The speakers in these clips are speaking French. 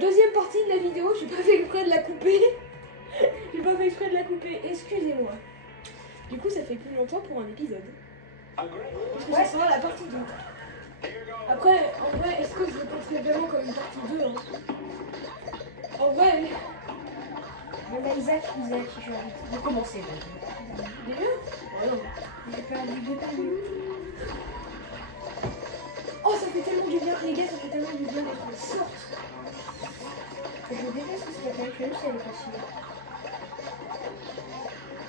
Deuxième partie de la vidéo, j'ai pas fait exprès de la couper. J'ai pas fait exprès de la couper, excusez-moi. Du coup, ça fait plus longtemps pour un épisode. Parce que ça sera la partie 2. Après, en vrai, est-ce que je le penserais vraiment comme une partie 2 hein? En vrai... Bon bah Isaac, j'ai envie de commencer. Déjà ouais, non. J'ai pas lu. Oh, ça fait tellement du bien, les gars, ça fait tellement du bien d'être sorte. Je déteste ce qu'il y a pas écrit, c'est elle est facile.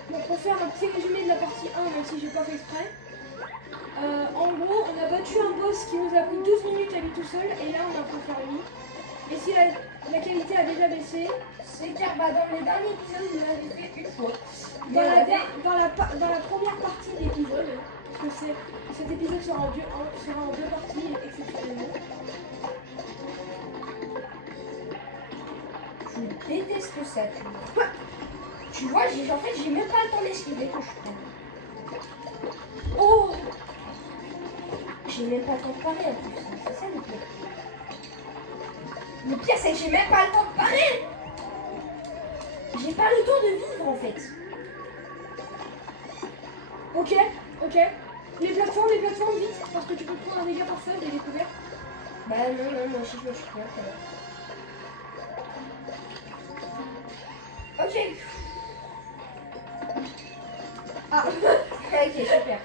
Bon, pour faire un petit résumé de la partie 1, même si j'ai pas fait exprès. En gros, on a battu un boss qui nous a pris 12 minutes à lui tout seul, et là on a pu faire lui. Et si la qualité a déjà baissé, C'est car bah, dans les derniers épisodes, vous l'avez fait une fois. dans la première partie de l'épisode, parce que cet épisode sera en deux parties exceptionnellement. Je déteste ça, tu vois. Tu vois, en fait, j'ai même pas le temps d'esquiver que je prends. Oh, J'ai même pas le temps de parer en plus, c'est ça le pire. Le pire, c'est que j'ai même pas le temps de parer. J'ai pas le temps de vivre en fait. ok. Les plateformes, vite, parce que tu peux prendre un dégât par ça, j'ai découvert. Bah non, moi aussi je me suis pris un Ok. Ah, Ok, super.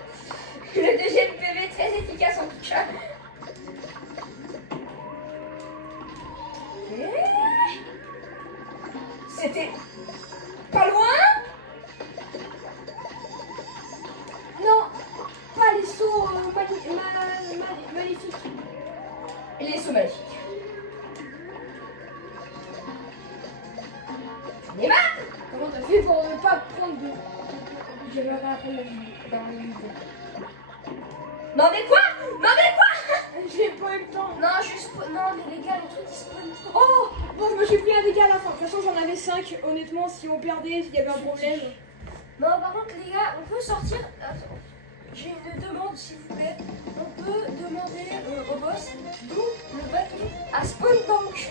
Le deuxième PV est très efficace en tout cas. C'était pas loin. non, pas les sauts maléfiques. Et les sauts magiques. Tu marre. Comment t'as fait pour ne pas prendre de... Je vais rappeler la vidéo. Dans la vidéo. Non mais quoi? J'ai pas eu le temps. Non mais les gars, le truc il spawn. Oh, bon, je me suis pris un dégât à la fin. De toute façon, j'en avais 5. Honnêtement, si on perdait, s'il y avait un problème... Non, par contre, les gars, on peut sortir. Attends, j'ai une demande, s'il vous plaît. On peut demander au boss d'où le bateau à spawn bank.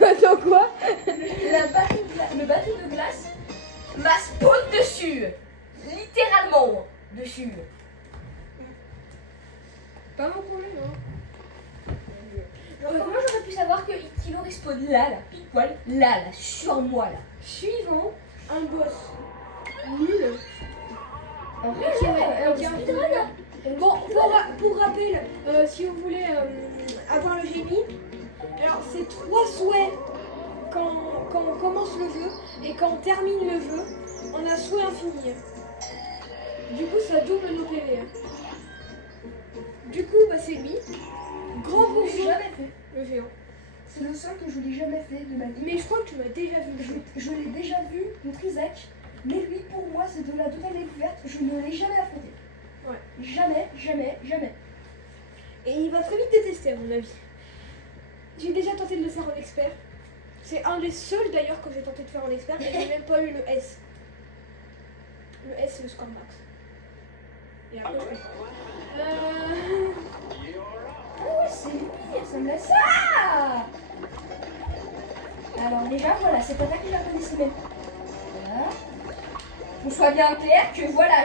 Attends, quoi? Le bateau de glace m'a spawn dessus. Littéralement dessus. Pas mon problème, hein. Comment j'aurais pu savoir qu'il aurait spawn là, pile poil, là, sur moi, là. Suivant un boss nul. En vrai, Ok, speedrun. Bon, pour rappel, si vous voulez avoir le génie, alors c'est 3 souhaits quand on commence le jeu et quand on termine le jeu, on a souhait infini. Du coup, ça double nos PV. Du coup, bah c'est lui. Grand Je bourgeon, l'ai jamais fait. le géant. C'est le seul que je l'ai jamais fait de ma vie. Mais je crois que tu m'as déjà vu. Je l'ai déjà vu contre Isaac, mais lui pour moi c'est de la totale découverte, je ne l'ai jamais affronté. Ouais. Jamais. Et il va très vite détester à mon avis. J'ai déjà tenté de le faire en expert. C'est un des seuls d'ailleurs que j'ai tenté de faire en expert et j'ai même pas eu le S. Le S c'est le score max. Et après, Oh c'est lui, ça me laisse ça. Alors déjà voilà, c'est pas ça que je la connaissais même. Voilà. Qu'on soit bien clair que voilà,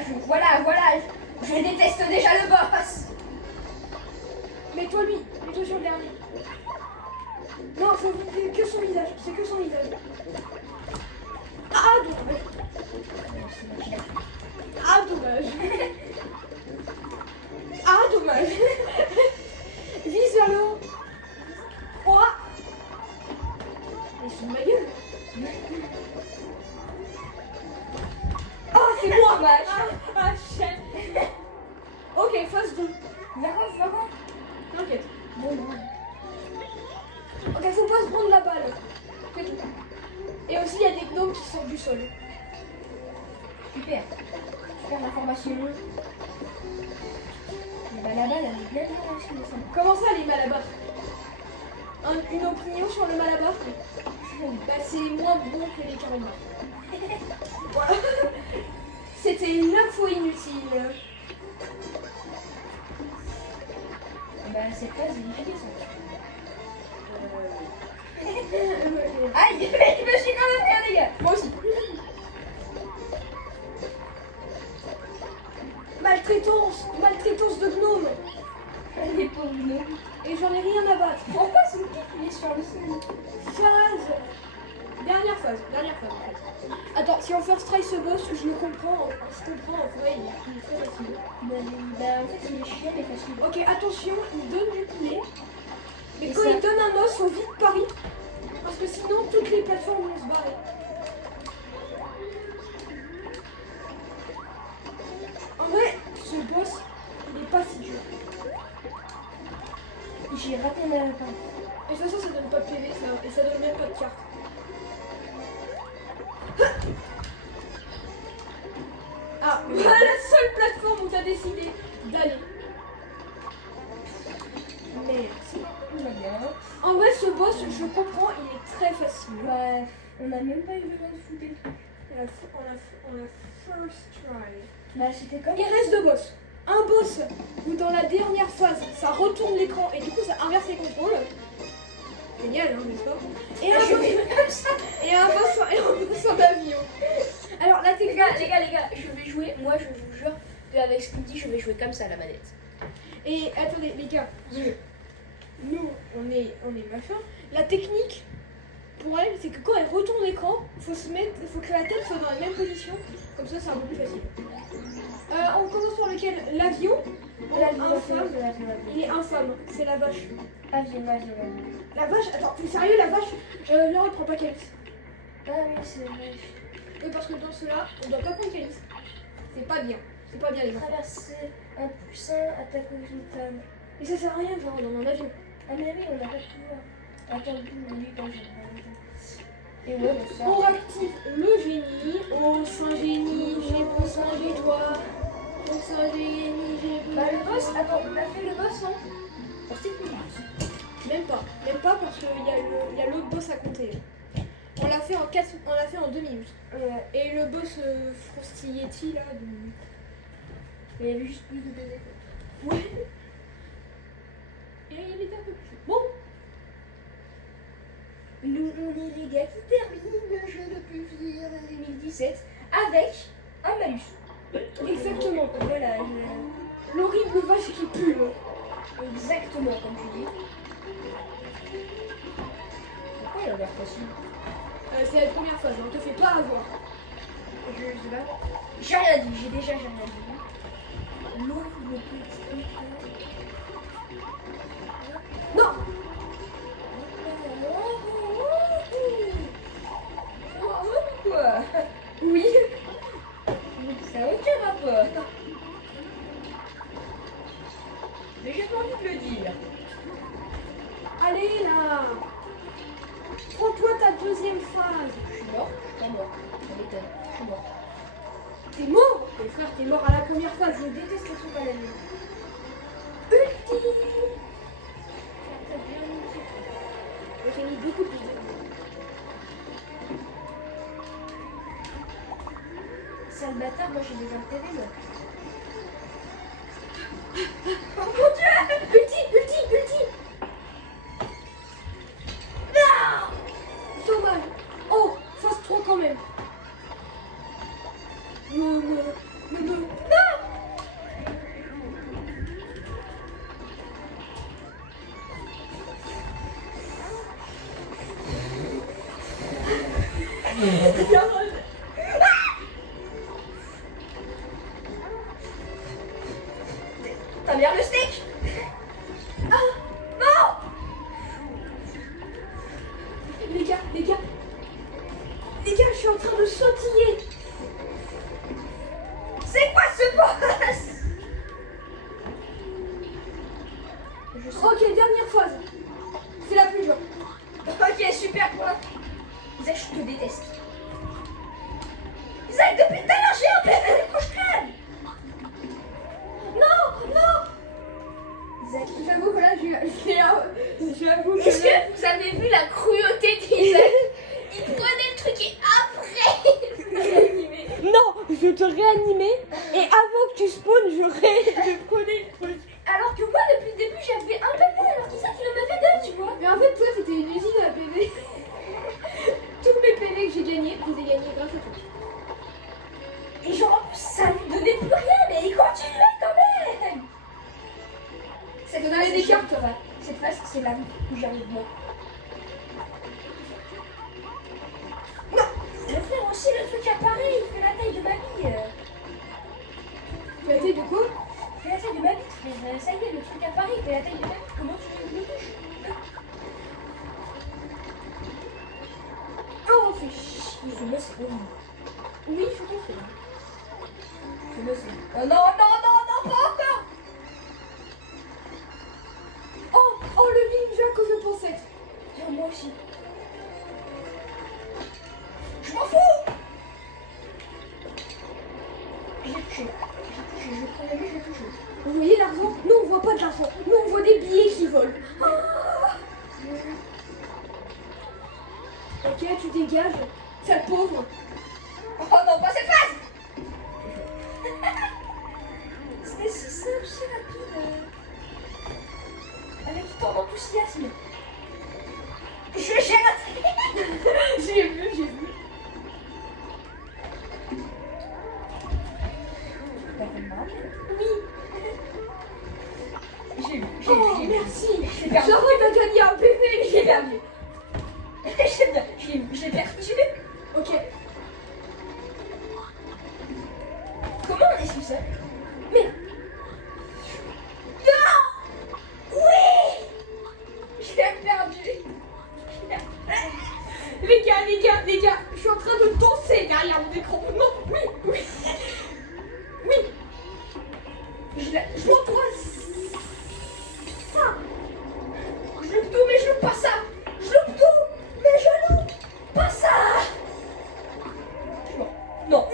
je déteste déjà le boss. Mets-toi sur le dernier. Non, c'est que son visage, c'est que son visage. Ah dommage. Ah dommage. Ah dommage. Vise vers le haut. Oh. Ils sont de ma gueule. Ah c'est moi. Dommage. Ah chien. Ok, phase 2. D'accord. T'inquiète. Bon, non. Ok, faut pas se prendre la balle. C'est tout. Et aussi, il y a des gnomes qui sortent du sol. Super l'information. Bah la balle elle est bien là, Comment ça, les malabars? Une opinion sur le malabar? Bah, c'est moins bon que les carabins. Voilà. C'était une info inutile. Bah c'est pas difficile ça. Aïe, mais je me suis quand même fait, les gars. Moi aussi. Maltraitance de gnome. Les pauvres gnomes. Et j'en ai rien à battre. Pourquoi son kiff il est sur le sol? Phase. Dernière phase en fait. Attends, si on first try ce boss, je le comprends. On se comprend en vrai, il est très facile. Bah, en fait, il est chiant mais facile. Ok, attention, il donne du poulet. Mais Et quand ça- il donne un os, faut vite pari. Parce que sinon, toutes les plateformes vont se barrer. En vrai, ce boss, il est pas si dur. J'ai raté ma pince. Et de toute façon, ça donne pas de PV, ça, et ça donne même pas de carte. Ah, voilà la seule plateforme où t'as décidé d'aller. Merci. Tout va bien. En vrai, ce boss, je comprends, il est très facile. Bah, on n'a même pas eu besoin de foutre le truc. On a first try. Bah, c'était comme. Il reste deux boss. Un boss où dans la dernière phase, ça retourne l'écran et du coup, ça inverse les contrôles. Génial, hein, n'est-ce pas? Et un boss comme ça. et un boss en avion. Alors, la Les technique... gars, je vais jouer. Moi, je vous jure qu'avec Squiddy, je vais jouer comme ça à la manette. Et attendez, les gars, nous, on est machin. La technique, pour elle, c'est que quand elle retourne l'écran, faut que la tête soit dans la même position. Comme ça, c'est un peu plus facile. On commence par lequel? L'avion. Infâme. Il est infâme, c'est la vache. Avion. La vache, attends, t'es sérieux, la vache? Là, on prend pas Calice. Ah oui, c'est vrai. Oui, parce que dans cela, on doit pas prendre Calice. C'est pas bien. C'est pas bien, les enfants. Traverser un poussin, attaque aux montagnes. Et ça sert à rien, genre, dans mon avion. Ah, mais oui, on n'a pas de pouvoir. Attends, lui, quand j'ai. Et ouais, bah, ça. On active le génie. Oh, Saint-Génie, j'ai beau Saint-Génie-toi. Oh, Saint-Génie, j'ai beau. Bah, le boss, attends, on a fait le boss, non? Pour 7 minutes. Même pas parce qu'il y a l'autre boss à compter. On l'a fait en 2 minutes. Et le boss Frostilletti là. Mais il y avait juste plus de baiser. Ouais. Et il était un peu plus. Bon. Nous, on est les gars qui terminent le jeu de plusieurs 2017 avec un malus. Exactement. Voilà, L'horrible vache qui pue. exactement comme tu dis. Pourquoi il a l'air facile? C'est la première phase, on te fait pas avoir. Je sais pas. J'ai rien dit, j'ai rien dit. L'horrible petit. Non. Quoi? Oui. Ça n'a aucun rapport. Mais j'ai pas envie de le dire. Allez là. Prends-toi ta deuxième phase. Je suis mort, je suis pas mort. Ça m'étonne, je suis mort. T'es mort. Mais frère, t'es mort à la première phase. Je déteste les trucs à la nuit. Ultime. J'ai mis beaucoup de vidéos. Sale bâtard, moi j'ai déjà le TV moi. Oh mon dieu! Ulti! Non. Dommage. Oh, phase 3 quand même. Non. Ta mère le steak! Ah! Non! Les gars, je suis en train de sautiller. C'est quoi ce boss? Je sais. Ok, dernière phase. C'est la plus dure. Ok, super point. Isaac, je te déteste. Isaac, depuis tout à l'heure, j'ai enlevé le couche-crâne. Non. Isaac, J'avoue que là, j'avoue que est-ce que vous avez vu la cruauté d'Isaac? Il prenait le truc et après Non, je te réanimais et avant que tu spawns, je prenais le truc. Alors que moi, depuis le début, j'avais un PV, alors qu'Isaac, il en avait deux, tu vois. Mais en fait, toi, c'était une usine à PV. Et la taille du mec, comment tu le touches? Oh, on fait chier. Ce mot c'est horrible. Oui, je suis confiante. Ce mot c'est... Oh non, pas encore. Oh, le ninja que je pensais. Tiens, moi aussi. Je m'en fous. J'ai touché, je prends la main, j'ai touché. Vous voyez l'argent? Nous, on voit pas de l'argent. Nous, on voit des billets qui volent. Ok, tu dégages. Sale pauvre. Oh non, pas cette phrase. C'était si simple, si rapide. Avec tant d'enthousiasme. J'ai raté. J'ai vu. T'as fait mal? Oui. J'ai vu. Oh, merci. J'ai perdu. Genre, t'as gagné un PV. J'ai perdu. J'ai perdu. Ok. Comment on est sous ça? Mais Oui. J'ai perdu. les gars, je suis en train de danser derrière mon écran. Non, oui. Je m'entoure ça. Je loupe tout, mais je loupe pas ça. Je loupe tout, mais je loupe pas ça. Non.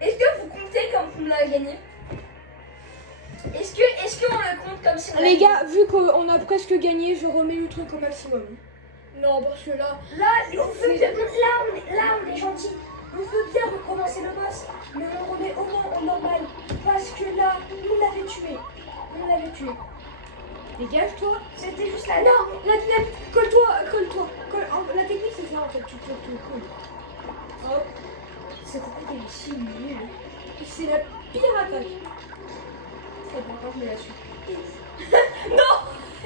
Est-ce que vous comptez comme on a gagné? Est-ce qu'on le compte comme si on Les gars, vu qu'on a presque gagné, je remets le truc au maximum. Non, parce que là... Là, on est gentil. On veut bien recommencer le boss, mais on remet au moins en normal. Parce que là, on l'avait tué. Dégage-toi. C'était juste là. Non, la dynamite, colle-toi. La technique, c'est ça, en fait. Tu te colles. Hop. C'est pourquoi t'es si nul. C'est la pire attaque. C'est bon, quand je mets là-dessus. Non.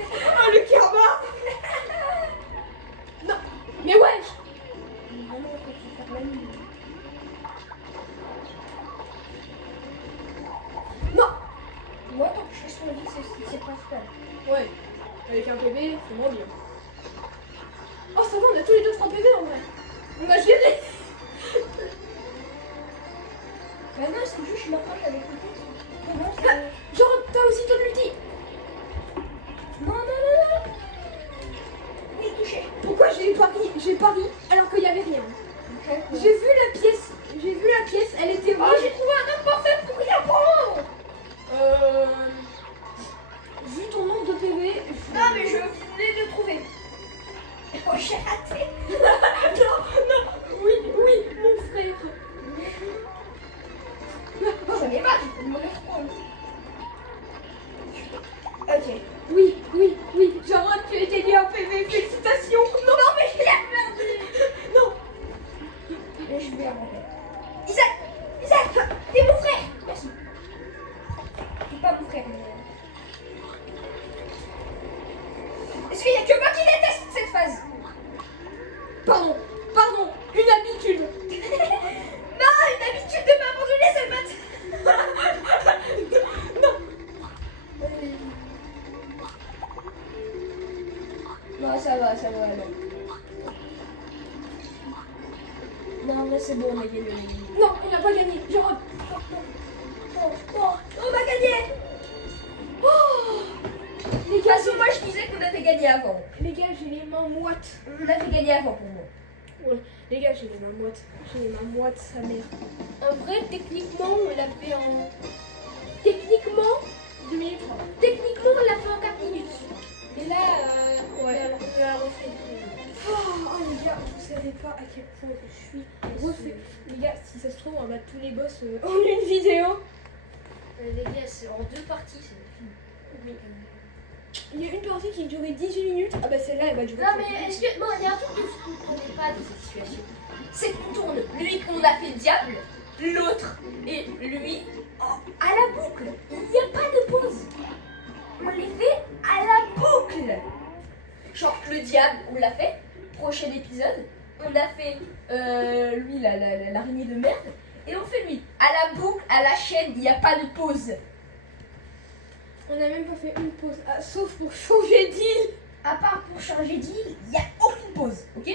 Oh, le karma. Non. Mais wesh. Vraiment, faut que tu fasses la nuit. Non. Moi, tant que je fais son vie, c'est principal. Ouais. Avec un PV, c'est moins bien. Oh, ça va, on a tous les deux 3 PV en vrai. On a géré. Bah non, c'est juste, je m'approche avec le tête. Comment ça? Genre, t'as aussi ton ulti. Non. Oui, touché. Pourquoi j'ai pari alors qu'il y avait rien? J'ai vu la pièce, elle était Oh, rouge. j'ai trouvé un homme parfait pour rien prendre. Vu ton nombre de PV, Non, mais je venais de trouver. Oh, j'ai raté. non, oui, mon frère. J'en ai marre, je peux me reprendre. Ok. Oui, genre tu as gagné un PV, félicitations. Non, mais je l'ai perdu. Non. Et je vais arrêter. Isaac, t'es mon frère. Merci. T'es pas mon frère, mais... Est-ce qu'il y a que moi qui déteste cette phase? Pardon, une habitude. Non, une habitude de m'abandonner, c'est le Non. Non, ça va, non. Non, mais c'est bon, on a gagné. Non, on n'a pas gagné. Genre, On a gagné. De toute façon, moi je disais qu'on avait gagné avant. les gars, j'ai les mains moites. On avait gagné avant pour moi. Ouais, les gars, j'ai les mains moites, sa mère. En vrai, techniquement, on l'a fait en... Techniquement, 2 minutes 30. Techniquement, on l'a fait en 4 minutes. Et là, Ouais. on l'a refait. Oh les gars, vous savez pas à quel point je suis refait. Les gars, si ça se trouve, on va battre tous les boss en une vidéo. Les gars, c'est en 2 parties, c'est fini. Oui. Il y a une partie qui a duré 18 minutes. Ah bah celle-là, elle va durer. Non, mais est-ce que... Non, il y a un truc que vous ne comprenez pas de cette situation. C'est qu'on tourne lui qu'on a fait le diable, l'autre et lui à la boucle. Il n'y a pas de pause. On les fait à la boucle. Genre le diable, on l'a fait. Prochain épisode, on a fait lui l'araignée de merde. Et on fait lui. À la boucle, à la chaîne, il n'y a pas de pause. On n'a même pas fait une pause, sauf pour changer d'île. À part pour changer d'île, il n'y a aucune pause, ok?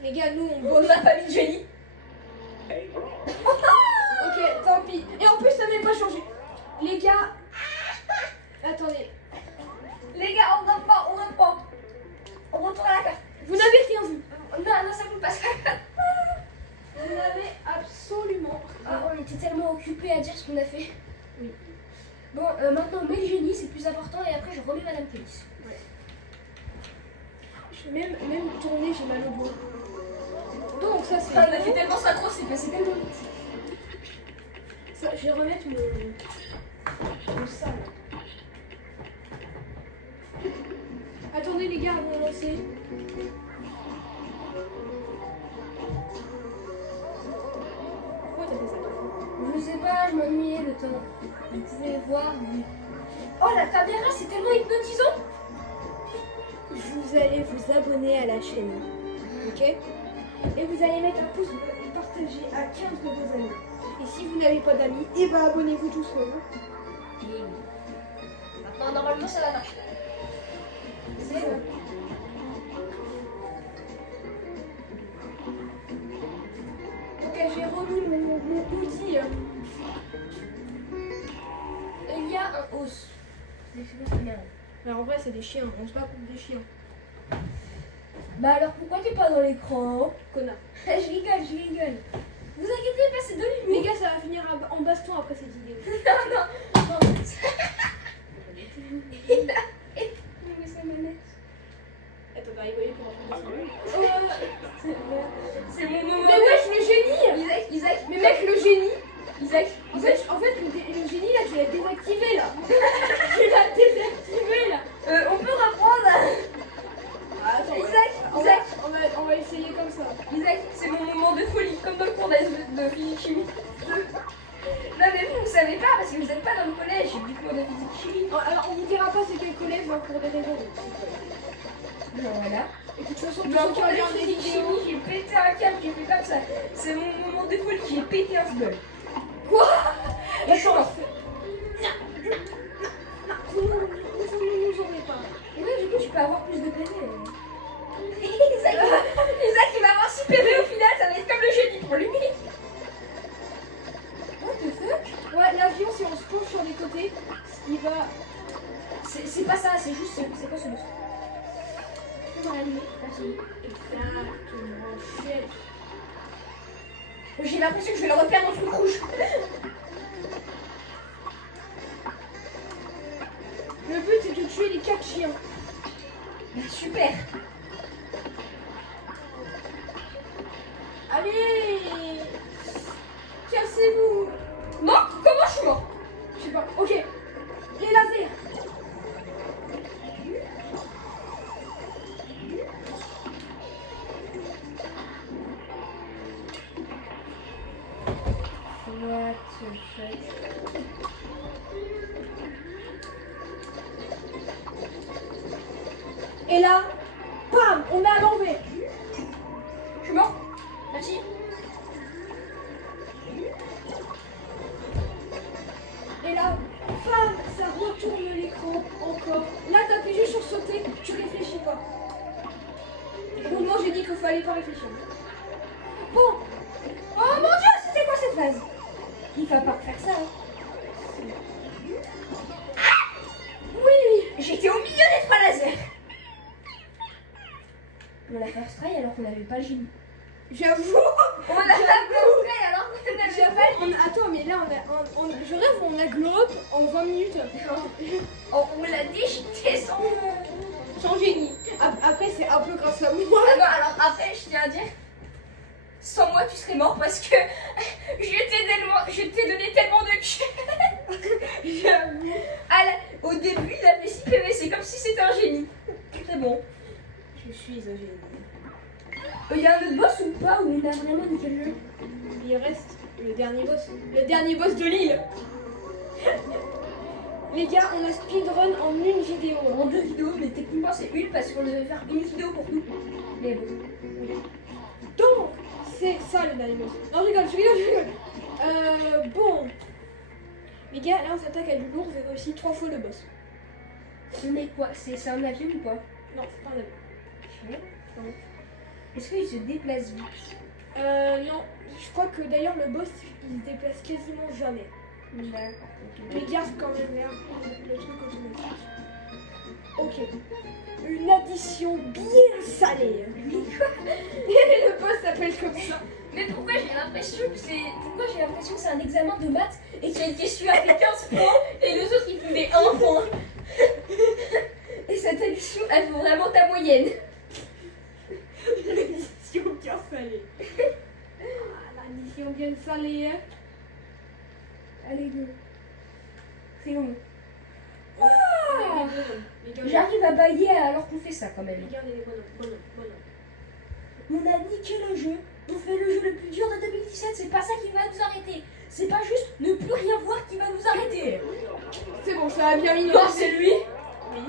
Les gars, nous on On bosse. n'a pas mis de génie. Ok, tant pis. Et en plus, ça n'a même pas changé. Les gars, attendez. Les gars, on n'a pas. On retourne à la carte. Vous n'avez rien vu. Non, ça compte pas ça. Vous n'avez absolument rien. Ah, on était tellement occupés à dire ce qu'on a fait. Oui. Bon, maintenant, on met le génie, c'est plus important, et après, je remets Madame Police. Même tourner, j'ai mal au dos. Donc ça c'est. On a fait tellement synchro, c'est passé tellement vite. Ça, je vais remettre le ça là. Attendez les gars avant de lancer. Pourquoi t'as fait ça? Je sais pas, je m'ennuyais le temps. Vous pouvez voir. Oh, la caméra, c'est tellement hypnotisant. Vous allez vous abonner à la chaîne, ok? Et vous allez mettre un pouce bleu et partager à 15 de vos amis. Et si vous n'avez pas d'amis, et bah abonnez-vous tout seul. Et maintenant, normalement, ça va marcher. C'est bon. Ok, j'ai remis mon outil. Il y a un os. C'est super bien. Alors en vrai c'est des chiens, on se bat contre des chiens. Bah alors, pourquoi t'es pas dans l'écran? Connard. Je rigole. Vous inquiétez pas, c'est de Les l'humour. gars, ça va finir en baston après cette vidéo. Non. Il a éteint sa manette. Elle peut pas rigoler pour un peu. C'est mon moment. Mais wesh, le génie! Isaac, Mais mec, le génie! Isaac, En fait, le génie là, tu l'as désactivé là! Tu l'as désactivé là! on peut reprendre. Ah, attends, Isaac, on va essayer comme ça. Isaac, c'est mon moment de folie, comme dans le cours de physique chimie. Non mais vous savez pas parce que vous n'êtes pas dans le collège du cours de physique chimie. Alors, on vous dira pas c'est quel collège hein, pour des raisons. Voilà. Et de toute façon, tous Dans le ceux qui cours de regardent les physique vidéos. chimie, j'ai pété un câble, j'ai fait comme ça. C'est mon moment de folie, j'ai pété un sbul. Quoi? Et je suis mort. Vous nous aurez pas. Et ouais, du coup, tu peux avoir plus de PV. Isaac, il va avoir 6 PV au final, ça va être comme le génie pour lui. What the fuck? Ouais, l'avion, si on se penche sur les côtés, il va. C'est pas ça, c'est juste, c'est quoi ce bouton? Je peux m'allumer, merci. Exactement, chef. J'ai l'impression que je vais le repère dans le truc rouge. Le but c'est de tuer les 4 chiens. Super. Allez! Cassez-vous! Non, comment je suis mort? Je sais pas. Ok. Les lasers! What the fuck? Et là, bam! On a à l'envers. Je suis mort. Merci. Et là, bam! Ça retourne l'écran encore. Là, t'appuies juste sur sauter, tu réfléchis pas. Bon, non, j'ai dit qu'il fallait pas réfléchir. Bon! Oh mon dieu, c'était quoi cette phase? Il va pas faire ça. Hein. Oui! J'étais au milieu des 3 lasers. On a fait un try alors qu'on n'avait pas le génie. J'avoue! On a fait un try alors qu'on n'avait pas le génie. Attends, mais là, je rêve, on a glow up en 20 minutes. On l'a déchiqueté Sans génie. Après, c'est un peu grâce à moi. Ah non, alors après, je tiens à dire, sans moi, tu serais mort parce que je t'ai donné tellement de pieds. J'avoue. Au début, il avait 6 PV, c'est comme si c'était un génie. C'est bon. Je suis un génie. Il y a un autre boss ou pas? Ou on a vraiment niqué le jeu? Il reste le dernier boss. Le dernier boss de l'île. Les gars, on a speedrun en une vidéo. En 2 vidéos, mais techniquement c'est une parce qu'on devait faire une vidéo pour tout. Mais bon. Donc, c'est ça le dernier boss. Non, je rigole. Bon. Les gars, là on s'attaque à du lourd, j'ai réussi 3 fois le boss. Mais quoi, c'est un avion ou pas? Non, c'est pas un avion. Non. Est-ce qu'il se déplace vite? Non. Je crois que d'ailleurs le boss il se déplace quasiment jamais. D'accord. Mais garde quand même le truc automatique. Ok. Une addition bien salée. Et le boss s'appelle comme ça. Mais pourquoi j'ai l'impression que c'est un examen de maths et qu'il y a une question avec 15 points et les autres ils font des 1 point. Et cette addition elle vaut vraiment ta moyenne. L'addition bien salée. Ah, l'addition bien salée. Hein. Allez go. C'est bon. Les gars, J'arrive à bailler alors qu'on fait ça quand même. les gars, on est des bonhommes. On a niqué le jeu. On fait le jeu le plus dur de 2017. C'est pas ça qui va nous arrêter. C'est pas juste ne plus rien voir qui va nous arrêter. C'est bon, ça a bien mis. Non, c'est lui.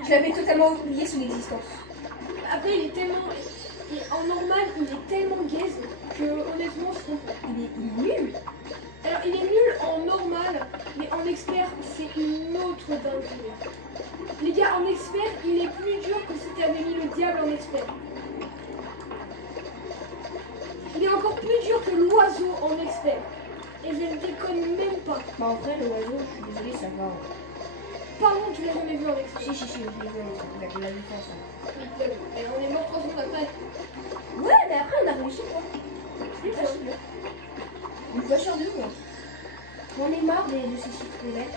Je l'avais totalement oublié son existence. Après, il est tellement. En normal, il est tellement gaze que honnêtement, je comprends. Il est nul. Alors, il est nul en normal, mais en expert, c'est une autre dinguerie. Les gars, en expert, il est plus dur que si tu avais mis le diable en expert. Il est encore plus dur que l'oiseau en expert. Et je ne déconne même pas. Bah en vrai, l'oiseau, je suis désolée, ça va. Pardon, tu l'as jamais vu en expert. Si, je l'ai vu en expert. La défense. Oui, et on est mort 3 secondes après. Ouais, mais après, on a réussi quoi. C'est facile. Une fois sur deux, quoi. On est marre de ces citrons verts.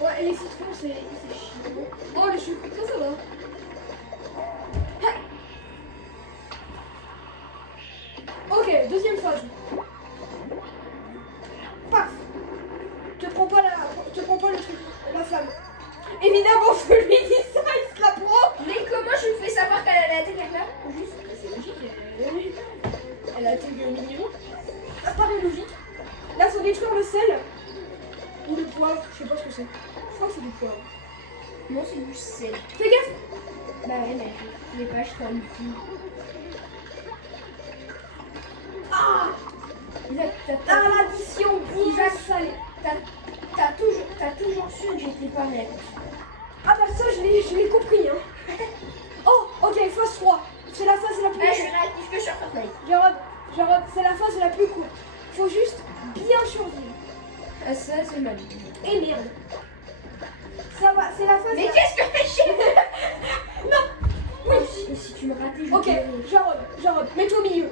Ouais, et les citrons, c'est chiant. Oh, le sucre, ça va. Ok, deuxième phase. Paf. Te prends pas le truc, la flamme. Évidemment, je lui dis ça, il se la prend. Mais comment je lui fais savoir qu'elle a la tête là? Juste, c'est logique. Elle a été au milieu. Ça paraît logique. Là, faut détruire le sel. Ou le poivre, je sais pas ce que c'est. Je crois que c'est du poivre. Non, c'est du sel. Fais gaffe. Bah ouais, mais je l'ai pas acheté en outil. Ah, l'addition bien salée. T'as toujours su que j'étais pas nette. Ah bah ça, je l'ai compris. Hein. Oh, ok, phase 3. C'est la phase la plus Ah, je courte. réactive que sur Fortnite. Genre, c'est la phase la plus courte. Faut juste bien survivre. Ah, ça, c'est mal. Et merde. Ça va, c'est la phase. Mais qu'est-ce que j'ai? Non. Oui. Si tu me ratais, je Ok, Jarod, mets-toi au milieu.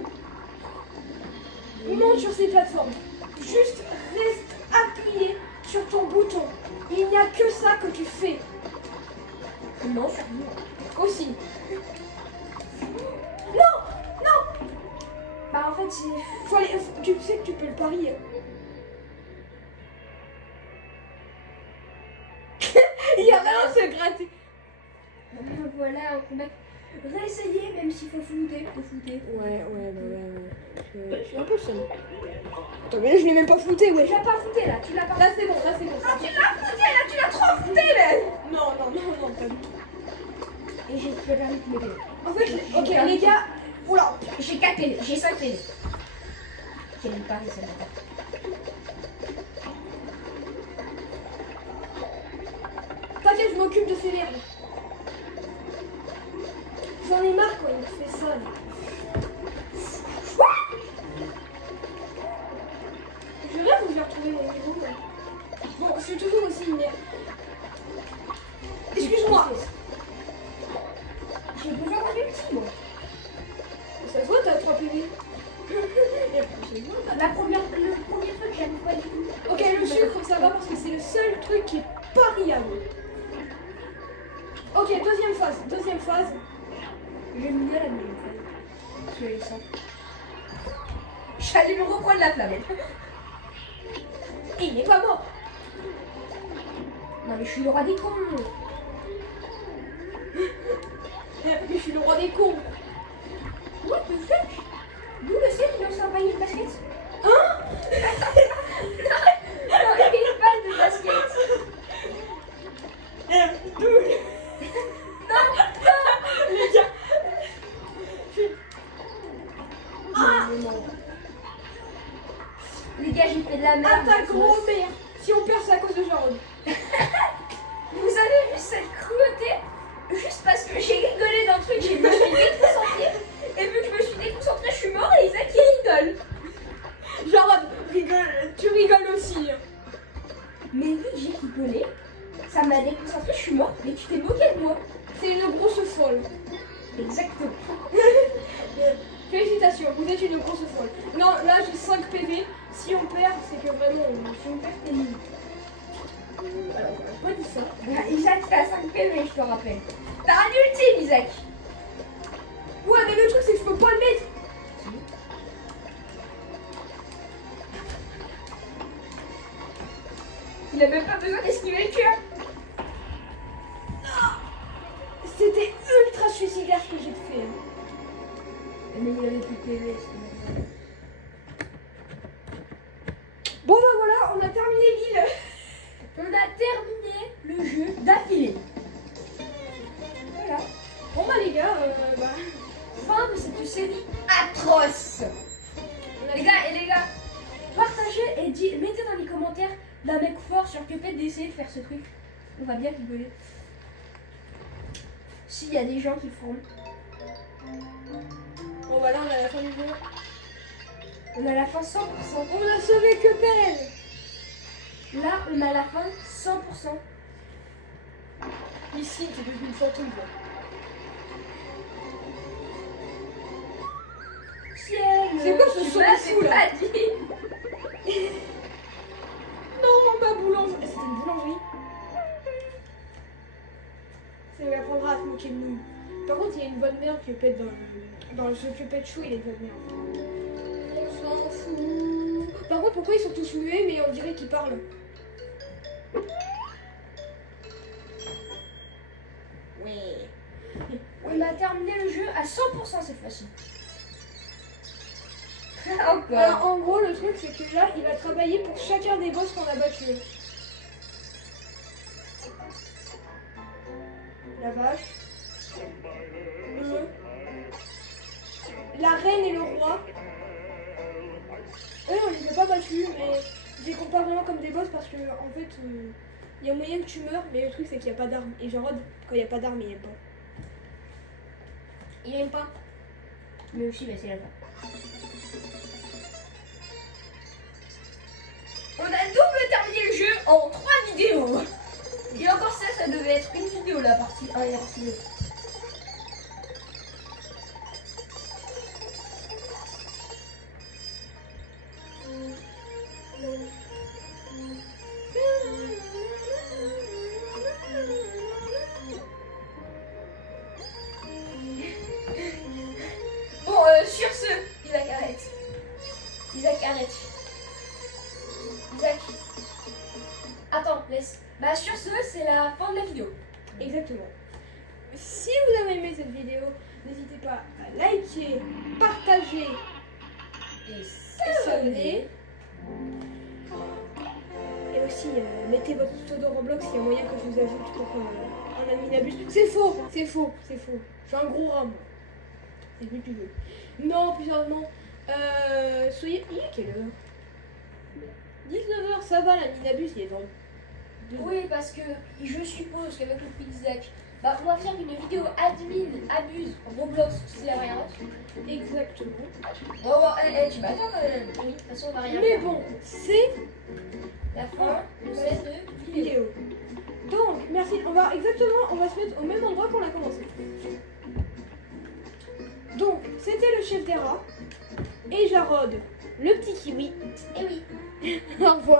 Monte sur ces plateformes. Juste reste appuyé sur ton bouton. Il n'y a que ça que tu fais. Non, sur nous. Aussi. Non. Bah, en fait, c'est. Faut aller, tu sais que tu peux le parier. Il y a rien à se gratter. Voilà, un combat. Réessayer, même s'il faut flouter. Ouais. Je suis un peu seul. Attends, mais là, je l'ai même pas flouté, ouais. Tu l'as pas flouté là, tu l'as pas. Là, c'est bon. Ah, tu l'as flouté là, tu l'as trop flouté là. Non, pas du tout. Et j'ai perdu mes télés. En fait, ok, les gars. Oula. J'ai 4 télés, j'ai 5 télés. Quel pari ça va. T'inquiète, je m'occupe de ces merdes. J'en ai marre quand il me fait ça. Là. Je rêve où j'ai retrouvé mon niveau. Là. Bon, je suis toujours aussi une merde. Excuse-moi. J'ai besoin d'un ulti, moi. Ça se voit, t'as 3 PV. Le premier truc, j'aime pas du tout. Ok, le sucre, ça va parce que c'est le seul truc qui est pariable. Ok, deuxième phase. J'aime bien la deuxième phase. Parce que les sens. J'allais me reprendre la flamme. Et il n'est pas mort. Non mais je suis le roi des cons. Mais je suis le roi des cons. What the fuck? D'où le ciel il lance un panier de basket? Hein? Non, une balle de basket. Les gars. Non. Les gars, j'ai fait de la à merde. ta grand-mère. Si on perd, c'est à cause de Jarod. Vous avez vu cette cruauté? Juste parce que j'ai rigolé d'un truc, je me suis déconcentrée. Et vu que je me suis déconcentrée, je suis mort et Isaac il rigole. Jarod, rigole, tu rigoles aussi. Mais vu que j'ai rigolé, ça m'a déconcentrée, je suis morte. Mais tu t'es moqué de moi. C'est une grosse folle. Exactement. Félicitations, vous êtes une grosse folle. Non, là j'ai 5 PV. Si on perd, c'est que vraiment, si on perd, t'es nul. Alors, on a pas dit ça. Isaac, t'as 5 PV, je te rappelle. T'as un ultime, Isaac. Ouais, mais le truc, c'est que je peux pas le mettre. Il a même pas besoin d'esquiver le cœur. C'était ultra suicidaire ce que j'ai fait. Mais il avait plus de PV. Bon bah voilà, on a terminé l'île. On a terminé le jeu d'affilée. Voilà. Bon bah les gars, Fin de cette série atroce. Les gars, partagez et mettez dans les commentaires d'un mec fort sur Cuphead d'essayer de faire ce truc. On va bien rigoler. S'il y a des gens qui feront. bon bah là on a la fin du jeu. On a la fin 100%. On a sauvé Cuphead. Là, on a la fin 100%. Ici, t'es devenu une fantôme quoi. Ciel. C'est quoi ce tu son m'as fou, là pas dit. Non, ma boulangerie. C'était une boulangerie. Ça lui apprendra à se moquer de nous. Par contre, il y a une bonne merde Cuphead dans le jeu Cuphead Chou, il est de bonne merde. On s'en fout. Par contre, pourquoi ils sont tous muets mais on dirait qu'ils parlent? Oui. On a terminé le jeu à 100% cette fois-ci. Encore. Alors, en gros, le truc, c'est que là, il va travailler pour chacun des boss qu'on a battus. La vache. La reine et le roi. Eux, on les a pas battus, mais je les compte pas vraiment comme des boss parce que, en fait, il y a moyen que tu meurs, mais le truc, c'est qu'il n'y a pas d'armes. Et genre, quand il n'y a pas d'armes, il aime pas. Il aime pas. Mais aussi, bah, c'est la fin. On a double terminé le jeu en 3 vidéos. Et encore ça devait être une vidéo la partie 1 et la partie 2. Bon, sur ce, Isaac arrête. Isaac arrête. Isaac. Attends, laisse. Bah sur ce, c'est la fin de la vidéo. Exactement. Si vous avez aimé cette vidéo, n'hésitez pas à liker, partager Et et s'abonner. Et aussi, mettez votre pseudo Roblox, il y a moyen que je vous ajoute pour un adminabus. C'est faux, c'est faux, c'est faux. Je suis un gros rat, moi. C'est le but du jeu. Non, plus sérieusement, soyez... Il est quelle heure? 19h, ça va, l'adminabus, il est dans 2 heures. Oui, parce que je suppose qu'avec le prix d'Isaac, bah on va faire une vidéo admin, abuse, Roblox, c'est rien. Exactement. Oh, tu m'attends quand même. Oui, de toute façon, on va rien Mais faire. bon, c'est La fin de cette vidéo. vidéo. Donc, merci. On va se mettre au même endroit qu'on a commencé. Donc, c'était le chef des rats et Jarod, le petit kiwi. Et oui. Au revoir.